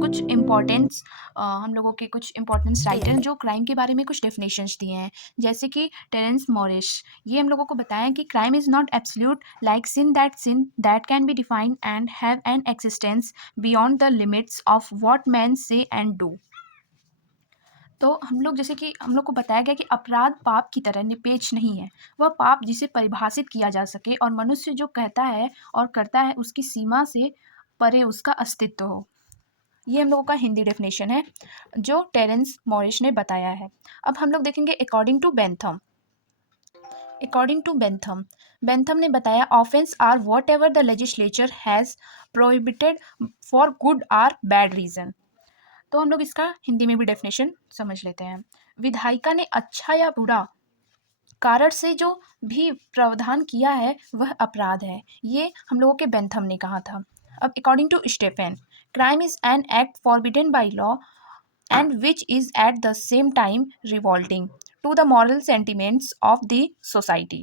कुछ इम्पोर्टेंस हम लोगों के कुछ इम्पोर्टेंस राइटर हैं जो क्राइम के बारे में कुछ डेफिनेशंस दिए हैं, जैसे कि टेरेंस मोरिस। ये हम लोगों को बताया कि crime is not absolute like sin that can be defined and have an existence beyond the limits of what man से एंड डू। तो हम लोग जैसे कि हम लोग को बताया गया कि अपराध पाप की तरह निरपेक्ष नहीं है, वह पाप जिसे परिभाषित किया जा सके और मनुष्य जो कहता है और करता है उसकी सीमा से परे उसका अस्तित्व हो। ये हम लोगों का हिंदी डेफिनेशन है जो टेरेंस मॉरिस ने बताया है। अब हम लोग देखेंगे अकॉर्डिंग टू बेंथम। बेंथम ने बताया offence are whatever the legislature has prohibited for good or bad reason. तो हम लोग इसका हिंदी में भी डेफिनेशन समझ लेते हैं। विधायिका ने अच्छा या बुरा कारण से जो भी प्रावधान किया है वह अपराध है, ये हम लोगों के बेंथम ने कहा था। अब according to Stephen, crime is an act forbidden by law and which is at the same time revolting to the moral sentiments of the society।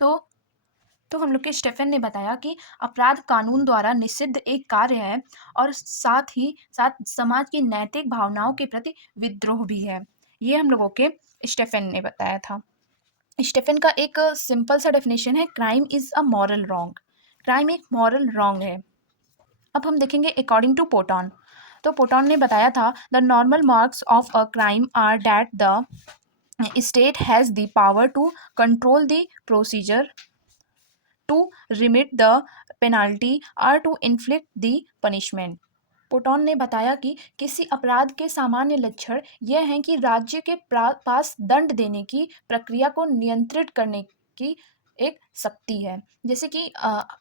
तो हम लोग के स्टेफन ने बताया कि अपराध कानून द्वारा निषिद्ध एक कार्य है और साथ ही साथ समाज की नैतिक भावनाओं के प्रति विद्रोह भी है। ये हम लोगों के स्टेफन ने बताया था। स्टेफन का एक सिंपल सा डेफिनेशन है, crime is a moral wrong. Crime एक मॉरल रॉन्ग है। अब हम देखेंगे अकॉर्डिंग टू पोटॉन। तो पोटॉन ने बताया था the normal marks of a crime are that the state has the power to control the procedure, to remit the penalty और to inflict the punishment. Paton ने बताया कि किसी अपराध के सामान्य लक्षण यह हैं कि राज्य के पास दंड देने की प्रक्रिया को नियंत्रित करने की एक शक्ति है। जैसे कि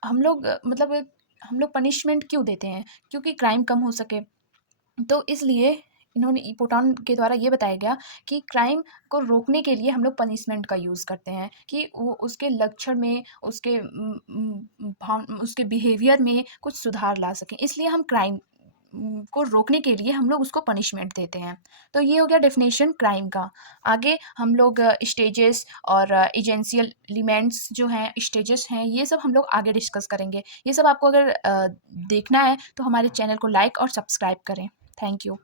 हम लोग मतलब हम लोग पनिशमेंट क्यों देते हैं, क्योंकि क्राइम कम हो सके। तो इसलिए इन्होंने पोटॉन के द्वारा ये बताया गया कि क्राइम को रोकने के लिए हम लोग पनिशमेंट का यूज़ करते हैं कि वो उसके लक्षण में, उसके उसके बिहेवियर में कुछ सुधार ला सकें, इसलिए हम क्राइम को रोकने के लिए हम लोग उसको पनिशमेंट देते हैं। तो ये हो गया डेफिनेशन क्राइम का। आगे हम लोग स्टेजेस और एजेंसियल एलिमेंट्स जो हैं, स्टेजेस हैं, ये सब हम लोग आगे डिस्कस करेंगे। ये सब आपको अगर देखना है तो हमारे चैनल को लाइक और सब्सक्राइब करें। Thank you.